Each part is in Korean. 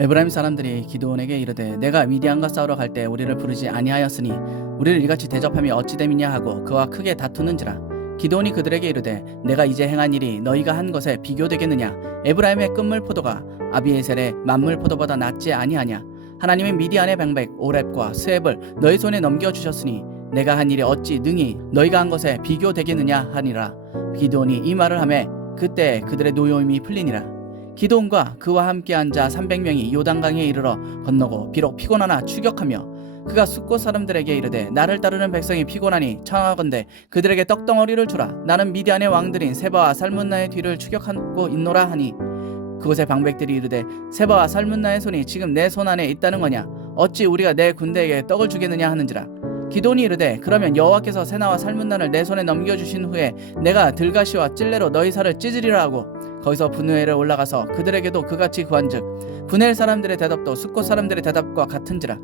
에브라임 사람들이 기드온에게 이르되 내가 미디안과 싸우러 갈 때 우리를 부르지 아니하였으니 우리를 이같이 대접함이 어찌 됨이냐 하고 그와 크게 다투는지라. 기드온이 그들에게 이르되 내가 이제 행한 일이 너희가 한 것에 비교되겠느냐. 에브라임의 끝물 포도가 아비에셀의 만물 포도보다 낫지 아니하냐. 하나님의 미디안의 방백 오렙과 스앱을 너희 손에 넘겨주셨으니 내가 한 일이 어찌 능히 너희가 한 것에 비교되겠느냐 하니라. 기드온이 이 말을 하매 그때 그들의 노여움이 풀리니라. 기드온과 그와 함께 앉아 300명이 요단강에 이르러 건너고 비록 피곤하나 추격하며 그가 숫곳 사람들에게 이르되 나를 따르는 백성이 피곤하니 청하건대 그들에게 떡덩어리를 주라. 나는 미디안의 왕들인 세바와 살문나의 뒤를 추격하고 있노라 하니 그곳의 방백들이 이르되 세바와 살문나의 손이 지금 내 손 안에 있다는 거냐. 어찌 우리가 내 군대에게 떡을 주겠느냐 하는지라. 기드온이 이르되 그러면 여호와께서 세나와 살문나를 내 손에 넘겨주신 후에 내가 들가시와 찔레로 너희 살을 찢으리라 하고 거기서 분우엘에 올라가서 그들에게도 그같이 구한즉 분우엘 사람들의 대답도 숫곳 사람들의 대답과 같은지라.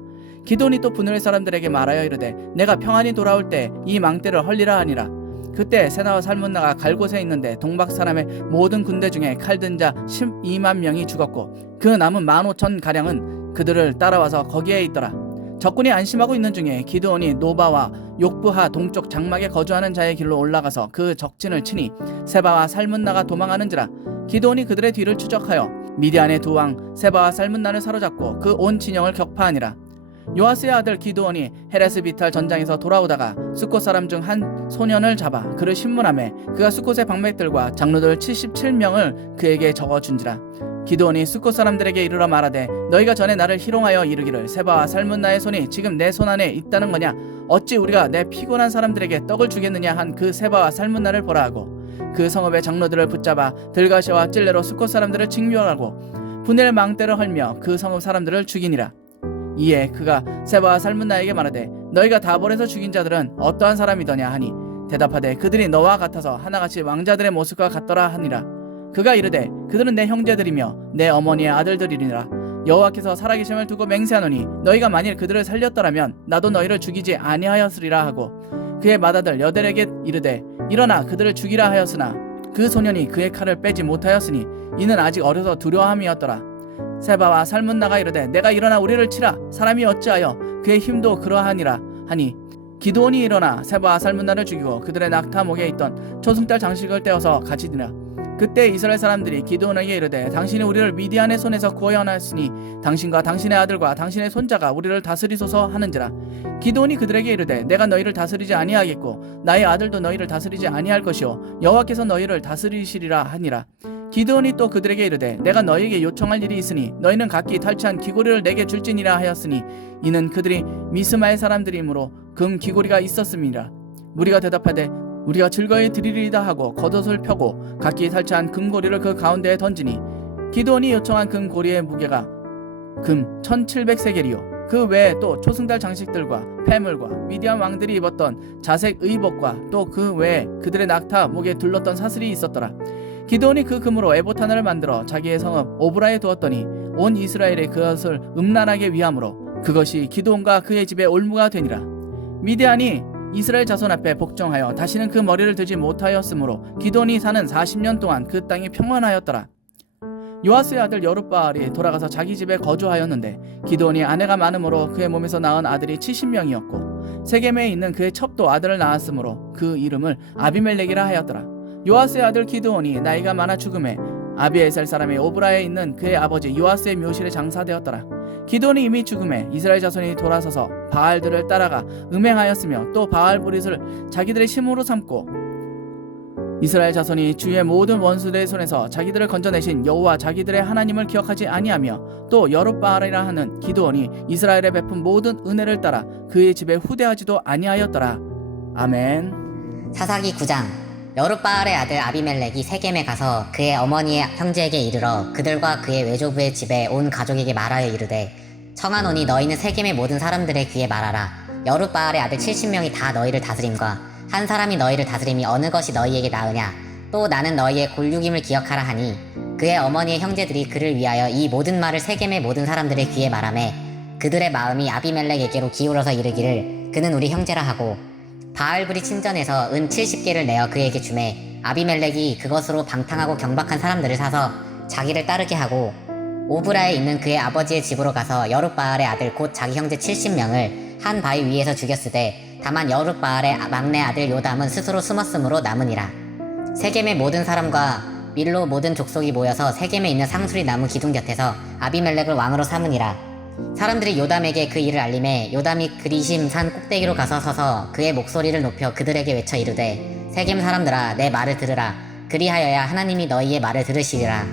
기드온이 또 분우엘 사람들에게 말하여 이르되 내가 평안히 돌아올 때 이 망대를 헐리라 하니라. 그때 세나와 살문나가 갈 곳에 있는데 동박 사람의 모든 군대 중에 칼든 자 12만 명이 죽었고 그 남은 15,000가량은 그들을 따라와서 거기에 있더라. 적군이 안심하고 있는 중에 기드온이 노바와 욕부하 동쪽 장막에 거주하는 자의 길로 올라가서 그 적진을 치니 세바와 살문나가 도망하는지라. 기드온이 그들의 뒤를 추적하여 미디안의 두 왕 세바와 살문나를 사로잡고 그 온 진영을 격파하니라. 요아스의 아들 기드온이 헤레스 비탈 전장에서 돌아오다가 숫곳 사람 중 한 소년을 잡아 그를 신문하매 그가 숫곳의 방백들과 장로들 77명을 그에게 적어준지라. 기드온이 숫곳 사람들에게 이르러 말하되 너희가 전에 나를 희롱하여 이르기를 세바와 살문나의 손이 지금 내 손 안에 있다는 거냐. 어찌 우리가 내 피곤한 사람들에게 떡을 주겠느냐 한 그 세바와 살문나를 보라 하고 그 성읍의 장로들을 붙잡아 들가시와 찔레로 숫곳 사람들을 징류하고 분엘 망대를 헐며 그 성읍 사람들을 죽이니라. 이에 그가 세바와 살문나에게 말하되 너희가 다볼에서 죽인 자들은 어떠한 사람이더냐 하니 대답하되 그들이 너와 같아서 하나같이 왕자들의 모습과 같더라 하니라. 그가 이르되 그들은 내 형제들이며 내 어머니의 아들들이니라. 여호와께서 살아계심을 두고 맹세하노니 너희가 만일 그들을 살렸더라면 나도 너희를 죽이지 아니하였으리라 하고 그의 맏아들 여델에게 이르되 일어나 그들을 죽이라 하였으나 그 소년이 그의 칼을 빼지 못하였으니 이는 아직 어려서 두려움이었더라. 세바와 살문나가 이르되 내가 일어나 우리를 치라. 사람이 어찌하여 그의 힘도 그러하니라 하니 기드온이 일어나 세바와 살문나를 죽이고 그들의 낙타 목에 있던 초승달 장식을 떼어서 가지니라. 그때 이스라엘 사람들이 기드온에게 이르되 당신이 우리를 미디안의 손에서 구원하였으니 당신과 당신의 아들과 당신의 손자가 우리를 다스리소서 하는지라. 기드온이 그들에게 이르되 내가 너희를 다스리지 아니하겠고 나의 아들도 너희를 다스리지 아니할 것이요 여호와께서 너희를 다스리시리라 하니라. 기드온이 또 그들에게 이르되 내가 너희에게 요청할 일이 있으니 너희는 각기 탈취한 귀고리를 내게 줄지니라 하였으니 이는 그들이 미스마의 사람들이므로 금 귀고리가 있었음이라. 무리가 대답하되 우리가 즐거이 드리리다 하고 겉옷을 펴고 각기 탈취한 금고리를 그 가운데에 던지니 기드온이 요청한 금고리의 무게가 금 1700세겔이요 그 외에 또 초승달 장식들과 폐물과 미디안 왕들이 입었던 자색 의복과 또 그 외에 그들의 낙타 목에 둘렀던 사슬이 있었더라. 기드온이 그 금으로 에봇 하나를 만들어 자기의 성읍 오브라에 두었더니 온 이스라엘이 그것을 음란하게 위함으로 그것이 기드온과 그의 집에 올무가 되니라. 미디안이 이스라엘 자손 앞에 복종하여 다시는 그 머리를 들지 못하였으므로 기드온이 사는 40년 동안 그 땅이 평안하였더라. 요아스의 아들 여룻바알이 돌아가서 자기 집에 거주하였는데 기드온이 아내가 많으므로 그의 몸에서 낳은 아들이 70명이었고 세겜에 있는 그의 첩도 아들을 낳았으므로 그 이름을 아비멜렉이라 하였더라. 요아스의 아들 기드온이 나이가 많아 죽음에 아비에셀 사람의 오브라에 있는 그의 아버지 요아스의 묘실에 장사되었더라. 기드온이 이미 죽음에 이스라엘 자손이 돌아서서 바알들을 따라가 음행하였으며 또 바알 브릿을 자기들의 힘으로 삼고 이스라엘 자손이 주의 모든 원수들의 손에서 자기들을 건져내신 여호와 자기들의 하나님을 기억하지 아니하며 또 여룻바알이라 하는 기드온이 이스라엘에 베푼 모든 은혜를 따라 그의 집에 후대하지도 아니하였더라. 아멘. 사사기 9장. 여룻바알의 아들 아비멜렉이 세겜에 가서 그의 어머니의 형제에게 이르러 그들과 그의 외조부의 집에 온 가족에게 말하여 이르되 청하노니 너희는 세겜의 모든 사람들의 귀에 말하라. 여룻바알의 아들 70명이 다 너희를 다스림과 한 사람이 너희를 다스림이 어느 것이 너희에게 나으냐. 또 나는 너희의 골육임을 기억하라 하니 그의 어머니의 형제들이 그를 위하여 이 모든 말을 세겜의 모든 사람들의 귀에 말하매 그들의 마음이 아비멜렉에게로 기울어서 이르기를 그는 우리 형제라 하고 바알브리 친전에서 은 70개를 내어 그에게 주매 아비멜렉이 그것으로 방탕하고 경박한 사람들을 사서 자기를 따르게 하고 오브라에 있는 그의 아버지의 집으로 가서 여룻바알의 아들 곧 자기 형제 70명을 한 바위 위에서 죽였으되 다만 여룻바알의 막내 아들 요담은 스스로 숨었으므로 남으니라. 세겜의 모든 사람과 밀로 모든 족속이 모여서 세겜에 있는 상수리 나무 기둥 곁에서 아비멜렉을 왕으로 삼으니라. 사람들이 요담에게 그 일을 알림해 요담이 그리심 산 꼭대기로 가서 서서 그의 목소리를 높여 그들에게 외쳐 이르되 세겜 사람들아 내 말을 들으라. 그리하여야 하나님이 너희의 말을 들으시리라.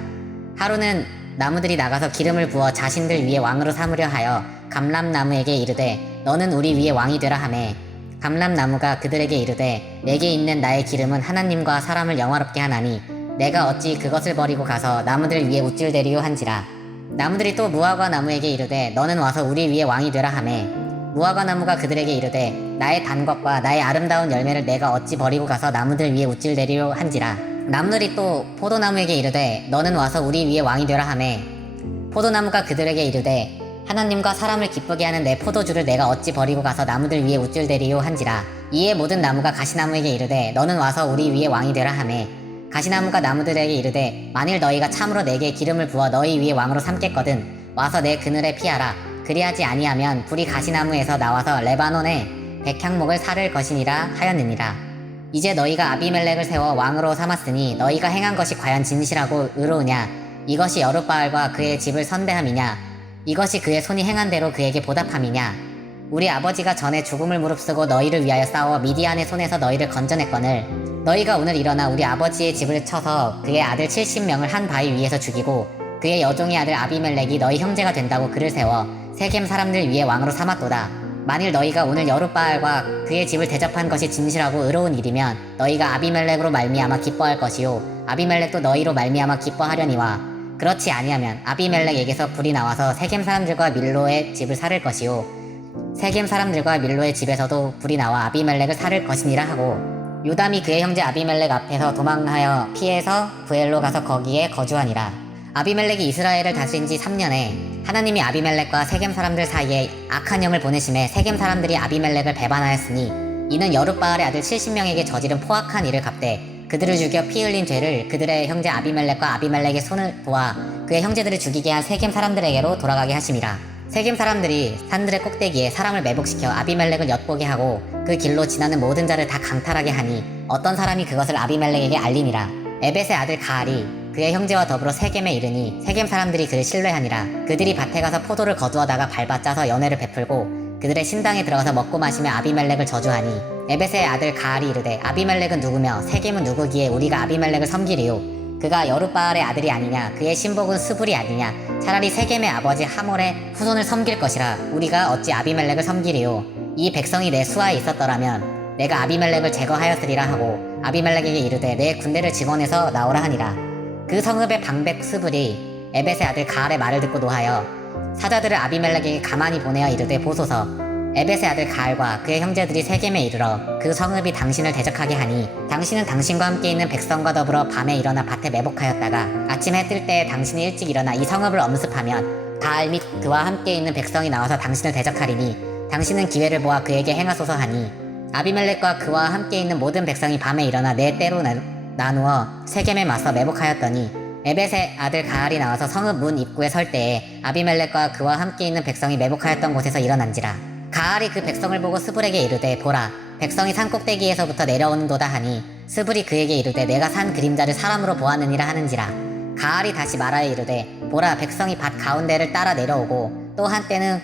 하루는 나무들이 나가서 기름을 부어 자신들 위에 왕으로 삼으려 하여 감람나무에게 이르되 너는 우리 위에 왕이 되라 하매 감람나무가 그들에게 이르되 내게 있는 나의 기름은 하나님과 사람을 영화롭게 하나니 내가 어찌 그것을 버리고 가서 나무들 위에 우쭐대리요 한지라. 나무들이 또 무화과 나무에게 이르되 너는 와서 우리 위에 왕이 되라 하매 무화과 나무가 그들에게 이르되 나의 단 것과 나의 아름다운 열매를 내가 어찌 버리고 가서 나무들 위에 우쭐대리요 한지라. 나무들이 또 포도나무에게 이르되 너는 와서 우리 위에 왕이 되라 하매 포도나무가 그들에게 이르되 하나님과 사람을 기쁘게 하는 내 포도주를 내가 어찌 버리고 가서 나무들 위에 우쭐대리요 한지라. 이에 모든 나무가 가시나무에게 이르되 너는 와서 우리 위에 왕이 되라 하매 가시나무가 나무들에게 이르되 만일 너희가 참으로 내게 기름을 부어 너희 위에 왕으로 삼겠거든 와서 내 그늘에 피하라. 그리하지 아니하면 불이 가시나무에서 나와서 레바논에 백향목을 사를 것이니라 하였느니라. 이제 너희가 아비멜렉을 세워 왕으로 삼았으니 너희가 행한 것이 과연 진실하고 의로우냐? 이것이 여룻바알과 그의 집을 선대함이냐? 이것이 그의 손이 행한 대로 그에게 보답함이냐? 우리 아버지가 전에 죽음을 무릅쓰고 너희를 위하여 싸워 미디안의 손에서 너희를 건져냈거늘 너희가 오늘 일어나 우리 아버지의 집을 쳐서 그의 아들 70명을 한 바위 위에서 죽이고 그의 여종의 아들 아비멜렉이 너희 형제가 된다고 그를 세워 세겜 사람들 위에 왕으로 삼았도다. 만일 너희가 오늘 여룻바알과 그의 집을 대접한 것이 진실하고 의로운 일이면 너희가 아비멜렉으로 말미암아 기뻐할 것이요 아비멜렉도 너희로 말미암아 기뻐하려니와 그렇지 아니하면 아비멜렉에게서 불이 나와서 세겜 사람들과 밀로의 집을 살을 것이요 세겜 사람들과 밀로의 집에서도 불이 나와 아비멜렉을 살을 것이니라 하고 요담이 그의 형제 아비멜렉 앞에서 도망하여 피해서 부엘로 가서 거기에 거주하니라. 아비멜렉이 이스라엘을 다스린 지 3년에 하나님이 아비멜렉과 세겜 사람들 사이에 악한 영을 보내심에 세겜 사람들이 아비멜렉을 배반하였으니 이는 여룻바알의 아들 70명에게 저지른 포악한 일을 갚되 그들을 죽여 피 흘린 죄를 그들의 형제 아비멜렉과 아비멜렉의 손을 보아 그의 형제들을 죽이게 한 세겜 사람들에게로 돌아가게 하심이라. 세겜 사람들이 산들의 꼭대기에 사람을 매복시켜 아비멜렉을 엿보게 하고 그 길로 지나는 모든 자를 다 강탈하게 하니 어떤 사람이 그것을 아비멜렉에게 알리니라. 에벳의 아들 가알이 그의 형제와 더불어 세겜에 이르니 세겜 사람들이 그를 신뢰하니라. 그들이 밭에 가서 포도를 거두어다가 밟아 짜서 연회를 베풀고 그들의 신당에 들어가서 먹고 마시며 아비멜렉을 저주하니 에벳의 아들 가알이 이르되 아비멜렉은 누구며 세겜은 누구기에 우리가 아비멜렉을 섬기리요. 그가 여룻바알의 아들이 아니냐? 그의 신복은 스불이 아니냐? 차라리 세겜의 아버지 하몰의 후손을 섬길 것이라. 우리가 어찌 아비멜렉을 섬기리요? 이 백성이 내 수하에 있었더라면 내가 아비멜렉을 제거하였으리라 하고 아비멜렉에게 이르되 내 군대를 증원해서 나오라 하니라. 그 성읍의 방백 스불이 에벳의 아들 가알의 말을 듣고 노하여 사자들을 아비멜렉에게 가만히 보내어 이르되 보소서 에벳의 아들 가알과 그의 형제들이 세겜에 이르러 그 성읍이 당신을 대적하게 하니 당신은 당신과 함께 있는 백성과 더불어 밤에 일어나 밭에 매복하였다가 아침 해 뜰 때에 당신이 일찍 일어나 이 성읍을 엄습하면 가알 및 그와 함께 있는 백성이 나와서 당신을 대적하리니 당신은 기회를 보아 그에게 행하소서 하니 아비멜렉과 그와 함께 있는 모든 백성이 밤에 일어나 네 때로 나누어 세겜에 맞서 매복하였더니 에벳의 아들 가알이 나와서 성읍 문 입구에 설 때에 아비멜렉과 그와 함께 있는 백성이 매복하였던 곳에서 일어난지라. 가알이 그 백성을 보고 스불에게 이르되 보라 백성이 산 꼭대기에서부터 내려오는도다 하니 스불이 그에게 이르되 내가 산 그림자를 사람으로 보았느니라 하는지라. 가알이 다시 말하여 이르되 보라 백성이 밭 가운데를 따라 내려오고 또 한때는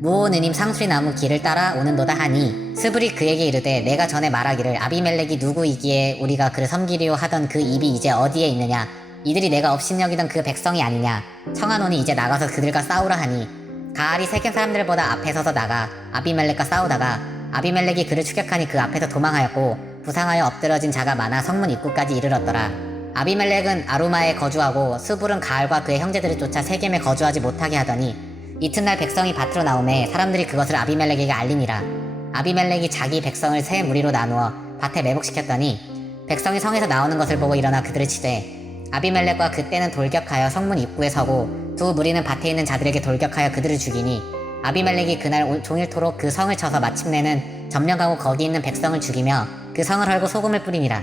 무오느님 상수리나무 길을 따라 오는도다 하니 스불이 그에게 이르되 내가 전에 말하기를 아비멜렉이 누구이기에 우리가 그를 섬기려 하던 그 입이 이제 어디에 있느냐? 이들이 내가 업신여기던 그 백성이 아니냐? 청하노니 이제 나가서 그들과 싸우라 하니 가알이 세겜 사람들보다 앞에 서서 나가 아비멜렉과 싸우다가 아비멜렉이 그를 추격하니 그 앞에서 도망하였고 부상하여 엎드러진 자가 많아 성문 입구까지 이르렀더라. 아비멜렉은 아루마에 거주하고 스불은 가알과 그의 형제들을 쫓아 세겜에 거주하지 못하게 하더니 이튿날 백성이 밭으로 나오매 사람들이 그것을 아비멜렉에게 알리니라. 아비멜렉이 자기 백성을 세 무리로 나누어 밭에 매복시켰더니 백성이 성에서 나오는 것을 보고 일어나 그들을 치되 아비멜렉과 그때는 돌격하여 성문 입구에 서고 두 무리는 밭에 있는 자들에게 돌격하여 그들을 죽이니 아비멜렉이 그날 종일토록 그 성을 쳐서 마침내는 점령하고 거기 있는 백성을 죽이며 그 성을 헐고 소금을 뿌리니라.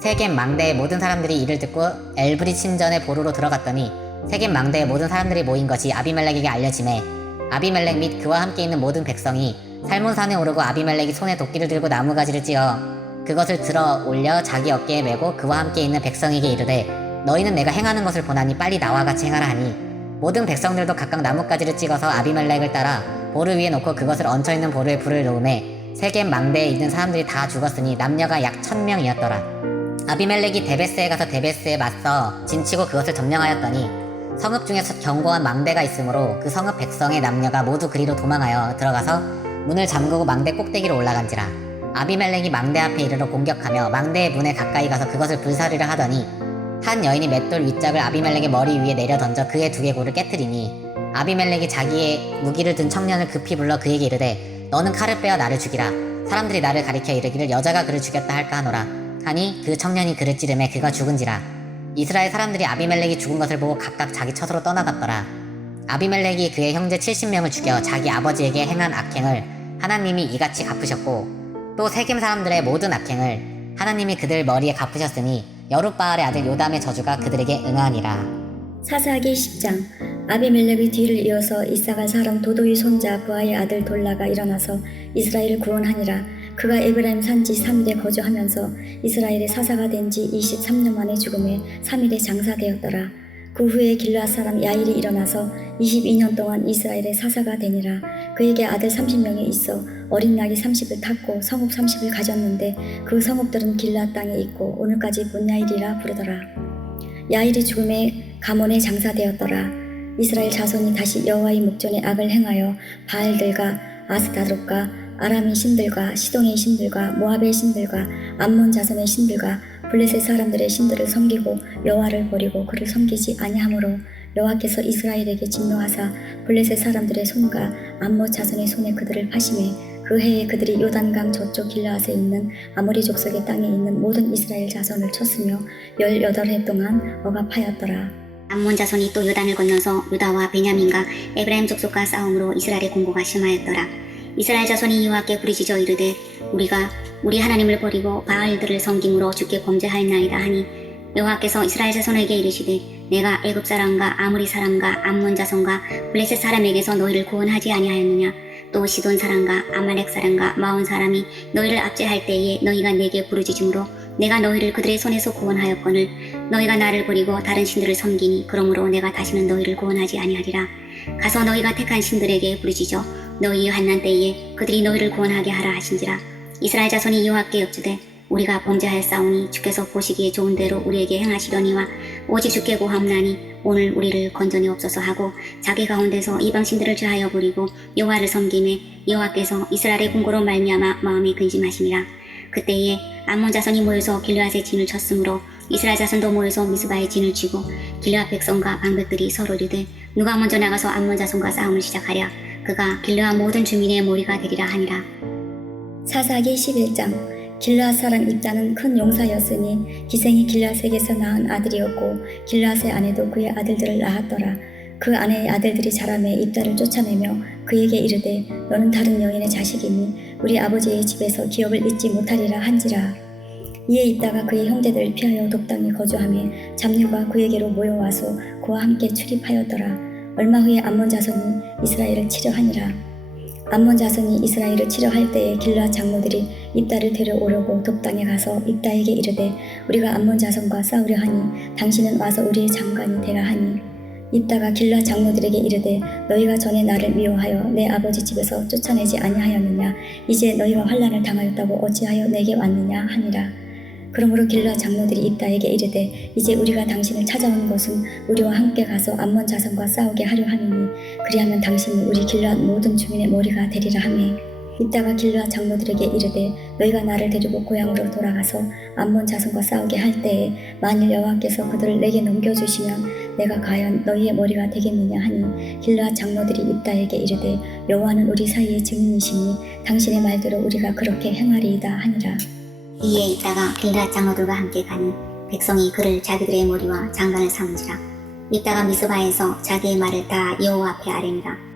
세겜 망대의 모든 사람들이 이를 듣고 엘브리 신전의 보루로 들어갔더니 세겜 망대에 모든 사람들이 모인 것이 아비멜렉에게 알려지매 아비멜렉 및 그와 함께 있는 모든 백성이 살몬산에 오르고 아비멜렉이 손에 도끼를 들고 나무가지를 찧어 그것을 들어 올려 자기 어깨에 메고 그와 함께 있는 백성에게 이르되 너희는 내가 행하는 것을 보나니 빨리 나와 같이 행하라 하니 모든 백성들도 각각 나뭇가지를 찍어서 아비멜렉을 따라 보르 위에 놓고 그것을 얹혀있는 보르에 불을 놓음에 세겜 망대에 있는 사람들이 다 죽었으니 남녀가 약 1000명이었더라. 아비멜렉이 데베스에 가서 데베스에 맞서 진치고 그것을 점령하였더니 성읍 중에서 견고한 망대가 있으므로 그 성읍 백성의 남녀가 모두 그리로 도망하여 들어가서 문을 잠그고 망대 꼭대기로 올라간지라. 아비멜렉이 망대 앞에 이르러 공격하며 망대의 문에 가까이 가서 그것을 불사르려 하더니 한 여인이 맷돌 윗짝을 아비멜렉의 머리 위에 내려 던져 그의 두개골을 깨뜨리니 아비멜렉이 자기의 무기를 든 청년을 급히 불러 그에게 이르되 너는 칼을 빼어 나를 죽이라. 사람들이 나를 가리켜 이르기를 여자가 그를 죽였다 할까 하노라 하니 그 청년이 그를 찌르매 그가 죽은지라. 이스라엘 사람들이 아비멜렉이 죽은 것을 보고 각각 자기 처소로 떠나갔더라. 아비멜렉이 그의 형제 70명을 죽여 자기 아버지에게 행한 악행을 하나님이 이같이 갚으셨고 또 세겜 사람들의 모든 악행을 하나님이 그들 머리에 갚으셨으니 여룻바알의 아들 요담의 저주가 그들에게 응하니라. 사사기 10장. 아비멜렉의 뒤를 이어서 이사갈 사람 도도의 손자 부하의 아들 돌라가 일어나서 이스라엘을 구원하니라. 그가 에브라임 산지 3일에 거주하면서 이스라엘의 사사가 된 지 23년 만에 죽음에 3일에 장사되었더라. 그 후에 길르앗 사람 야일이 일어나서 22년 동안 이스라엘의 사사가 되니라. 그에게 아들 30명이 있어 어린 낙이 30을 탔고 성읍 30을 가졌는데 그 성읍들은 길르앗 땅에 있고 오늘까지 본야일이라 부르더라. 야일이 죽음에 가몬에 장사되었더라. 이스라엘 자손이 다시 여호와의 목전에 악을 행하여 바알들과 아스타롯과 아람의 신들과 시동의 신들과 모압의 신들과 암몬 자손의 신들과 블레셋 사람들의 신들을 섬기고 여호와를 버리고 그를 섬기지 아니하므로 여호와께서 이스라엘에게 진노하사 블레셋 사람들의 손과 암몬 자손의 손에 그들을 파심해 그 해에 그들이 요단강 저쪽 길르앗에 있는 아모리 족속의 땅에 있는 모든 이스라엘 자손을 쳤으며 18해 동안 억압하였더라. 암몬 자손이 또 요단을 건너서 유다와 베냐민과 에브라임 족속과 싸움으로 이스라엘의 공고가 심하였더라. 이스라엘 자손이 여호와께 부르짖어 이르되 우리가 우리 하나님을 버리고 바알들을 섬김으로 주께 범죄하였나이다 하니 여호와께서 이스라엘 자손에게 이르시되 내가 애굽 사람과 아모리 사람과 암몬 자손과 블레셋 사람에게서 너희를 구원하지 아니하였느냐. 또 시돈 사람과 아말렉 사람과 마온 사람이 너희를 압제할 때에 너희가 내게 부르짖음으로 내가 너희를 그들의 손에서 구원하였거늘 너희가 나를 버리고 다른 신들을 섬기니 그러므로 내가 다시는 너희를 구원하지 아니하리라. 가서 너희가 택한 신들에게 부르짖어 너희의 환난 때에 그들이 너희를 구원하게 하라 하신지라. 이스라엘 자손이 여호와께 여쭈되 우리가 범죄하였사오니 주께서 보시기에 좋은 대로 우리에게 행하시려니와 오직 주께 고함나니 오늘 우리를 건져내옵소서 하고 자기 가운데서 이방 신들을 죄하여 부리고 여호와를 섬김에 여호와께서 이스라엘의 공고로 말미암아 마음에 근심하시니라. 그때에 암몬 자손이 모여서 길르앗의 진을 쳤으므로 이스라엘 자손도 모여서 미스바의 진을 치고 길르앗 백성과 방백들이 서로 이르되 누가 먼저 나가서 암몬 자손과 싸움을 시작하랴. 그가 길르앗 모든 주민의 머리가 되리라 하니라. 사사기 11장. 길르앗 사람 입다는 큰 용사였으니 기생이 길르앗에게서 낳은 아들이었고 길르앗의 아내도 그의 아들들을 낳았더라. 그 아내의 아들들이 자라매 입다를 쫓아내며 그에게 이르되 너는 다른 여인의 자식이니 우리 아버지의 집에서 기업을 잊지 못하리라 한지라. 이에 입다가 그의 형제들을 피하여 독당에 거주하며 잡류가 그에게로 모여와서 그와 함께 출입하였더라. 얼마 후에 암몬 자손이 이스라엘을 치려 하니라. 암몬 자손이 이스라엘을 치려 할 때에 길르앗 장로들이 입다를 데려오려고 독당에 가서 입다에게 이르되 우리가 암몬 자손과 싸우려 하니 당신은 와서 우리의 장관이 되라 하니 입다가 길르앗 장로들에게 이르되 너희가 전에 나를 미워하여 내 아버지 집에서 쫓아내지 아니하였느냐. 이제 너희가 환난을 당하였다고 어찌하여 내게 왔느냐 하니라. 그러므로 길르앗 장로들이 입다에게 이르되 이제 우리가 당신을 찾아온 것은 우리와 함께 가서 암몬 자손과 싸우게 하려 함이니 그리하면 당신이 우리 길르앗 모든 주민의 머리가 되리라 하매 입다가 길르앗 장로들에게 이르되 너희가 나를 데리고 고향으로 돌아가서 암몬 자손과 싸우게 할 때에 만일 여호와께서 그들을 내게 넘겨주시면 내가 과연 너희의 머리가 되겠느냐 하니 길르앗 장로들이 입다에게 이르되 여호와는 우리 사이의 증인이시니 당신의 말대로 우리가 그렇게 행하리이다 하니라. 이에 입다가 길르앗 장로들과 함께 가니 백성이 그를 자기들의 머리와 장관을 삼은지라. 입다가 미스바에서 자기의 말을 다 여호와 앞에 아뢰니라.